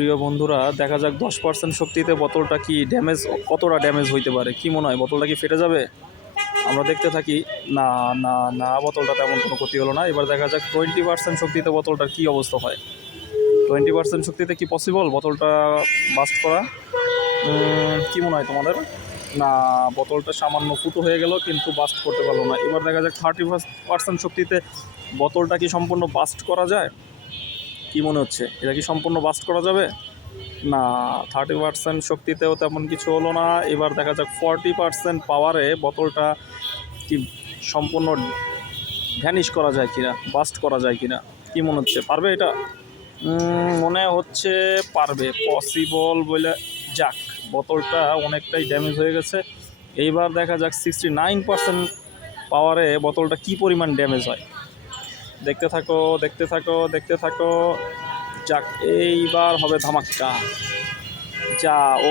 প্রিয় বন্ধুরা, দেখা যাক 10% শক্তিতে বোতলটা কি ড্যামেজ, কতটা ড্যামেজ হইতে পারে। কি মনে হয়, বোতলটা কি ফেটে যাবে? আমরা দেখতে থাকি। না না না, বোতলটা তেমন কোনো ক্ষতি হলো না। এবার দেখা যাক 20% শক্তিতে বোতলটার কী অবস্থা হয়। 20% শক্তিতে কি পসিবল বোতলটা বাস্ট করা? কি মনে হয় তোমাদের? না, বোতলটা সামান্য ফুটো হয়ে গেল, কিন্তু বাস্ট করতে পারলো না। এবার দেখা যাক 30% শক্তিতে বোতলটা কি সম্পূর্ণ বাস্ট করা যায়? কি মনে হচ্ছে, এটা কি সম্পূর্ণ বাস্ট করা যাবে? না, 30% শক্তিতেও তেমন কিছু হলো না। এবার দেখা যাক 40% পাওয়ারে বোতলটা কি সম্পূর্ণ ভ্যানিশ করা যায় কিনা, বাস্ট করা যায় কিনা। কি মনে হচ্ছে, পারবে এটা? মনে হচ্ছে পারবে, পসিবল বলে। যাক, বোতলটা অনেকটাই ড্যামেজ হয়ে গেছে। এইবার দেখা যাক 69% পাওয়ারে বোতলটা কি পরিমাণ ড্যামেজ হয়। দেখতে থাকো দেখতে থাকো দেখতে থাকো। যাক, এইবার হবে ধামাক্কা। যা ও